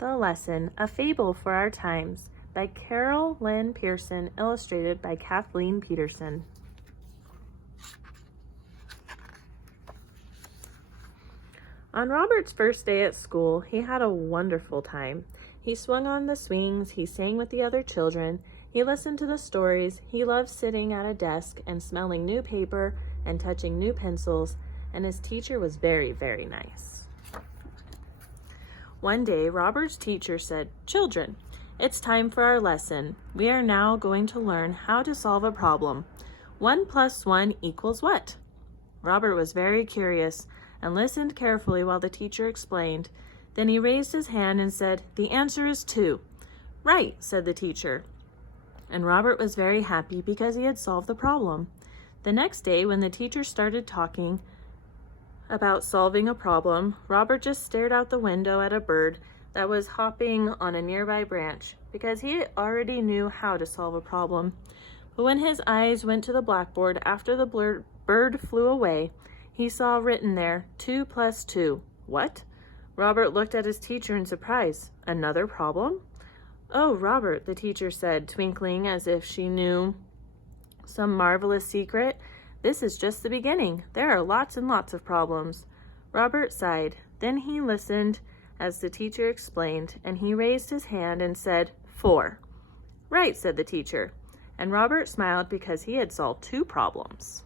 The Lesson, A Fable for Our Times by Lynn Pearson, illustrated by Kathleen Peterson. On Robert's first day at school, he had a wonderful time. He swung on the swings, he sang with the other children, he listened to the stories, he loved sitting at a desk and smelling new paper and touching new pencils, and his teacher was very, very nice. One day, Robert's teacher said, "Children, it's time for our lesson. We are now going to learn how to solve a problem. 1 + 1 = what?" Robert was very curious and listened carefully while the teacher explained. Then he raised his hand and said, "The answer is 2. "Right," said the teacher. And Robert was very happy because he had solved the problem. The next day, when the teacher started talking about solving a problem, Robert just stared out the window at a bird that was hopping on a nearby branch because he already knew how to solve a problem. But when his eyes went to the blackboard after the bird flew away, he saw written there, 2 + 2. What? Robert looked at his teacher in surprise. Another problem? "Oh, Robert," the teacher said, twinkling as if she knew some marvelous secret. "This is just the beginning. There are lots and lots of problems." Robert sighed. Then he listened as the teacher explained, and he raised his hand and said, 4. "Right," said the teacher. And Robert smiled because he had solved 2 problems.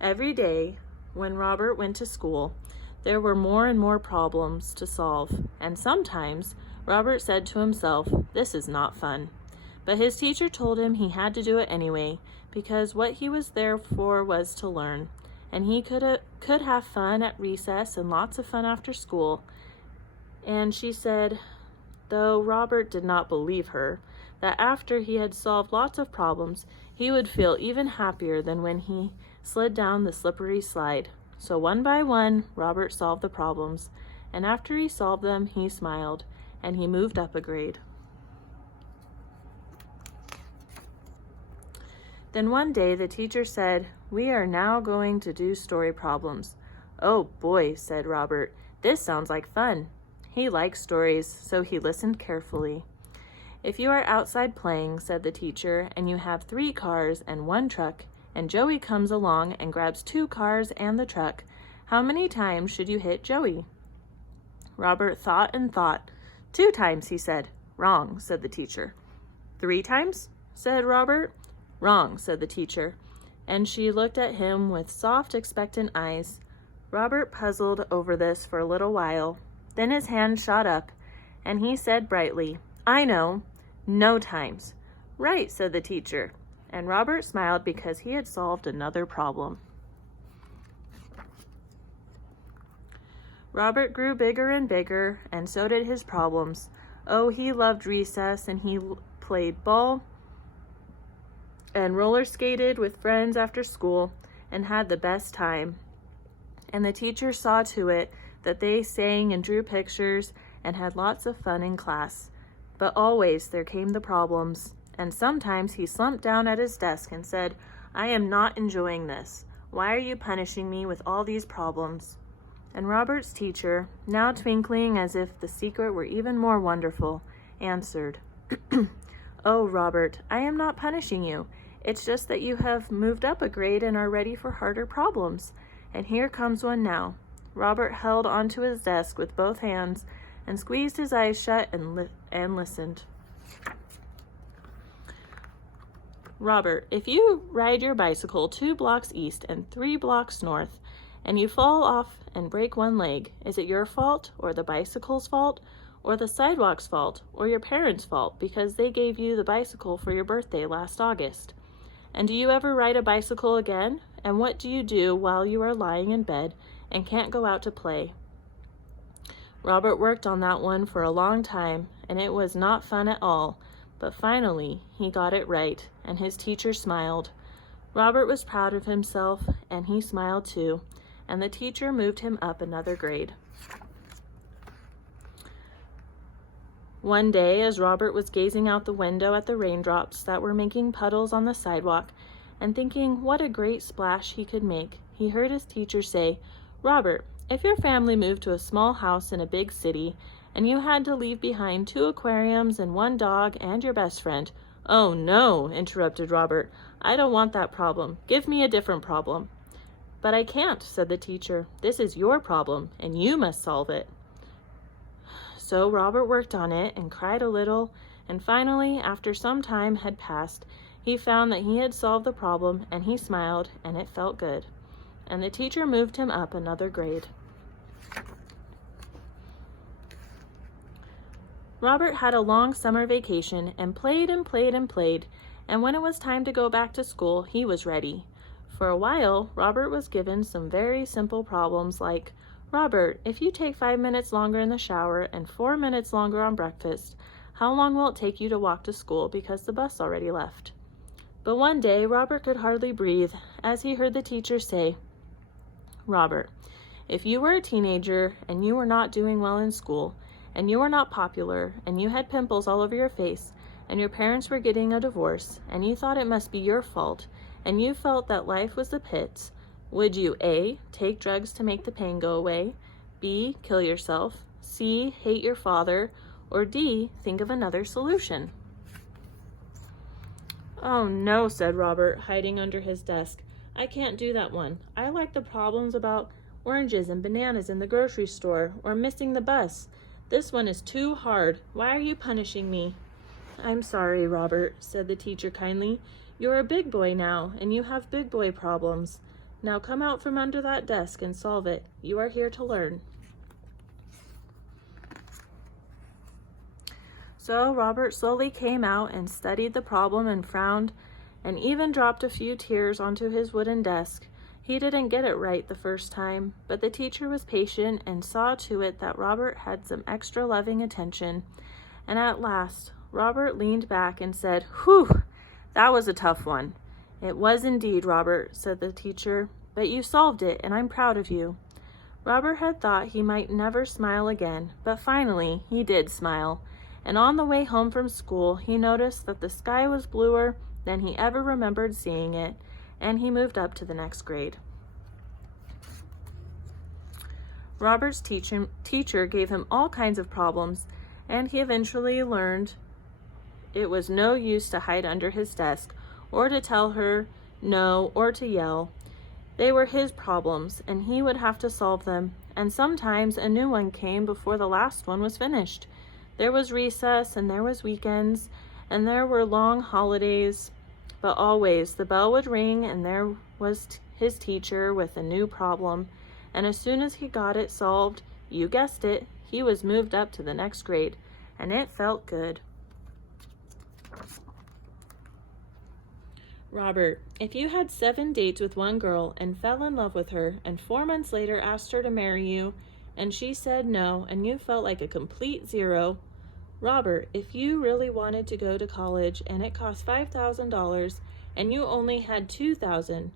Every day, when Robert went to school, there were more and more problems to solve, and sometimes Robert said to himself, "This is not fun." But his teacher told him he had to do it anyway, because what he was there for was to learn, and he could have fun at recess and lots of fun after school. And she said, though Robert did not believe her, that after he had solved lots of problems, he would feel even happier than when he slid down the slippery slide. So one by one, Robert solved the problems, and after he solved them, he smiled, and he moved up a grade. Then one day the teacher said, "We are now going to do story problems." "Oh boy," said Robert, "this sounds like fun." He liked stories, so he listened carefully. "If you are outside playing," said the teacher, "and you have 3 cars and 1 truck, and Joey comes along and grabs 2 cars and the truck, how many times should you hit Joey?" Robert thought and thought. 2 times, he said. "Wrong," said the teacher. 3 times, said Robert. "Wrong," said the teacher, and she looked at him with soft, expectant eyes. Robert puzzled over this for a little while. Then his hand shot up, and he said brightly, "I know, no times." "Right," said the teacher, and Robert smiled because he had solved another problem. Robert grew bigger and bigger, and so did his problems. Oh, he loved recess, and he played ball and roller skated with friends after school and had the best time. And the teacher saw to it that they sang and drew pictures and had lots of fun in class. But always there came the problems, and sometimes he slumped down at his desk and said, "I am not enjoying this. Why are you punishing me with all these problems?" And Robert's teacher, now twinkling as if the secret were even more wonderful, answered, "Oh, Robert, I am not punishing you. It's just that you have moved up a grade and are ready for harder problems. And here comes one now." Robert held onto his desk with both hands and squeezed his eyes shut and listened. "Robert, if you ride your bicycle 2 blocks east and 3 blocks north, and you fall off and break 1 leg, is it your fault, or the bicycle's fault, or the sidewalk's fault, or your parents' fault because they gave you the bicycle for your birthday last August? And do you ever ride a bicycle again? And what do you do while you are lying in bed and can't go out to play?" Robert worked on that one for a long time, and it was not fun at all, but finally he got it right, and his teacher smiled. Robert was proud of himself, and he smiled too, and the teacher moved him up another grade. One day, as Robert was gazing out the window at the raindrops that were making puddles on the sidewalk and thinking what a great splash he could make, he heard his teacher say, "Robert, If your family moved to a small house in a big city, and you had to leave behind 2 aquariums and 1 dog and your best friend—" "Oh, no," interrupted Robert. "I don't want that problem. Give me a different problem." "But I can't," said the teacher. "This is your problem, and you must solve it." So Robert worked on it and cried a little, and finally, after some time had passed, he found that he had solved the problem, and he smiled, and it felt good. And the teacher moved him up another grade. Robert had a long summer vacation and played and played and played, and when it was time to go back to school, he was ready. For a while, Robert was given some very simple problems like, "Robert, if you take 5 minutes longer in the shower and 4 minutes longer on breakfast, how long will it take you to walk to school because the bus already left?" But one day, Robert could hardly breathe as he heard the teacher say, "Robert, if you were a teenager and you were not doing well in school, and you were not popular, and you had pimples all over your face, and your parents were getting a divorce, and you thought it must be your fault, and you felt that life was the pits, would you A, take drugs to make the pain go away, B, kill yourself, C, hate your father, or D, think of another solution?" "Oh, no," said Robert, hiding under his desk. "I can't do that one. I like the problems about oranges and bananas in the grocery store, or missing the bus. This one is too hard. Why are you punishing me?" "I'm sorry, Robert," said the teacher kindly. "You're a big boy now, and you have big boy problems. Now come out from under that desk and solve it. You are here to learn." So Robert slowly came out and studied the problem and frowned, and even dropped a few tears onto his wooden desk. He didn't get it right the first time, but the teacher was patient and saw to it that Robert had some extra loving attention. And at last, Robert leaned back and said, "Whew, that was a tough one." "It was indeed, Robert," said the teacher, "but you solved it, and I'm proud of you." Robert had thought he might never smile again, but finally he did smile. And on the way home from school, he noticed that the sky was bluer than he ever remembered seeing it, and he moved up to the next grade. Robert's teacher gave him all kinds of problems, and he eventually learned it was no use to hide under his desk, or to tell her no, or to yell. They were his problems, and he would have to solve them, and sometimes a new one came before the last one was finished. There was recess, and there was weekends, and there were long holidays, but always the bell would ring, and there was his teacher with a new problem, and as soon as he got it solved, you guessed it, he was moved up to the next grade, and it felt good. Robert, if you had 7 dates with one girl and fell in love with her, and 4 months later asked her to marry you, and she said no, and you felt like a complete zero. Robert, if you really wanted to go to college and it cost $5,000 and you only had $2,000.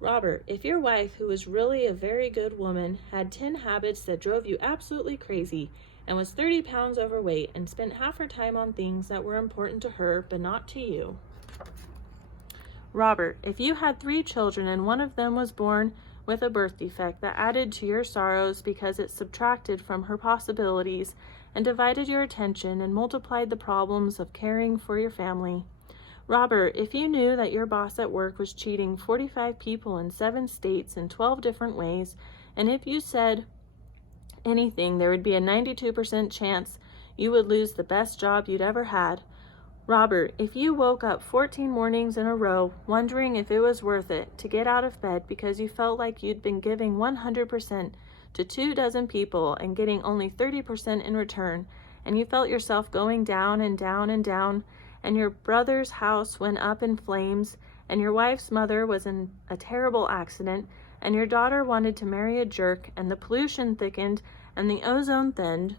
Robert, if your wife, who was really a very good woman, had 10 habits that drove you absolutely crazy and was 30 pounds overweight and spent half her time on things that were important to her but not to you. Robert, if you had 3 children and one of them was born with a birth defect that added to your sorrows because it subtracted from her possibilities and divided your attention and multiplied the problems of caring for your family. Robert, if you knew that your boss at work was cheating 45 people in 7 states in 12 different ways, and if you said anything, there would be a 92% chance you would lose the best job you'd ever had. Robert, if you woke up 14 mornings in a row wondering if it was worth it to get out of bed because you felt like you'd been giving 100% to 24 people and getting only 30% in return, and you felt yourself going down and down and down, and your brother's house went up in flames, and your wife's mother was in a terrible accident, and your daughter wanted to marry a jerk, and the pollution thickened, and the ozone thinned.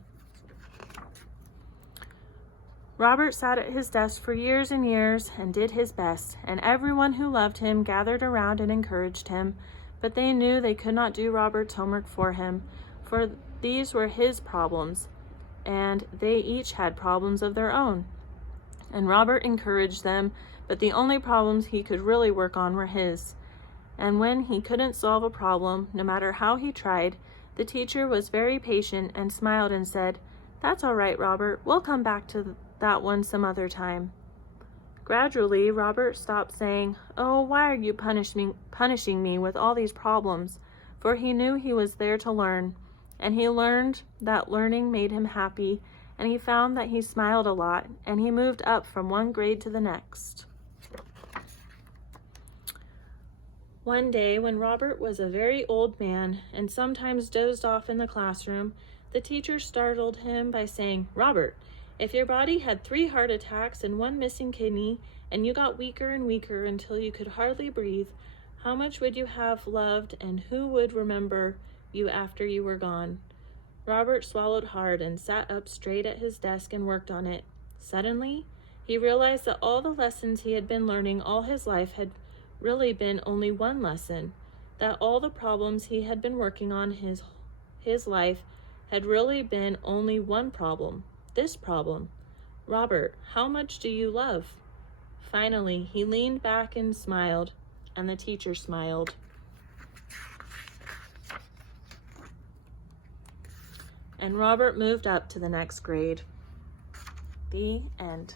Robert sat at his desk for years and years and did his best, and everyone who loved him gathered around and encouraged him, but they knew they could not do Robert's homework for him, for these were his problems, and they each had problems of their own. And Robert encouraged them, but the only problems he could really work on were his. And when he couldn't solve a problem, no matter how he tried, The teacher was very patient and smiled and said, "That's all right, Robert. We'll come back to that one some other time." Gradually, Robert stopped saying, "Oh, why are you punishing me with all these problems?" For he knew he was there to learn, and he learned that learning made him happy, and he found that he smiled a lot, and he moved up from one grade to the next. One day, when Robert was a very old man and sometimes dozed off in the classroom, the teacher startled him by saying, "Robert, if your body had 3 heart attacks and 1 missing kidney, and you got weaker and weaker until you could hardly breathe, how much would you have loved, and who would remember you after you were gone?" Robert swallowed hard and sat up straight at his desk and worked on it. Suddenly, he realized that all the lessons he had been learning all his life had really been only one lesson, that all the problems he had been working on his life had really been only one problem, this problem. "Robert, how much do you love?" Finally, he leaned back and smiled, and the teacher smiled. And Robert moved up to the next grade. The end.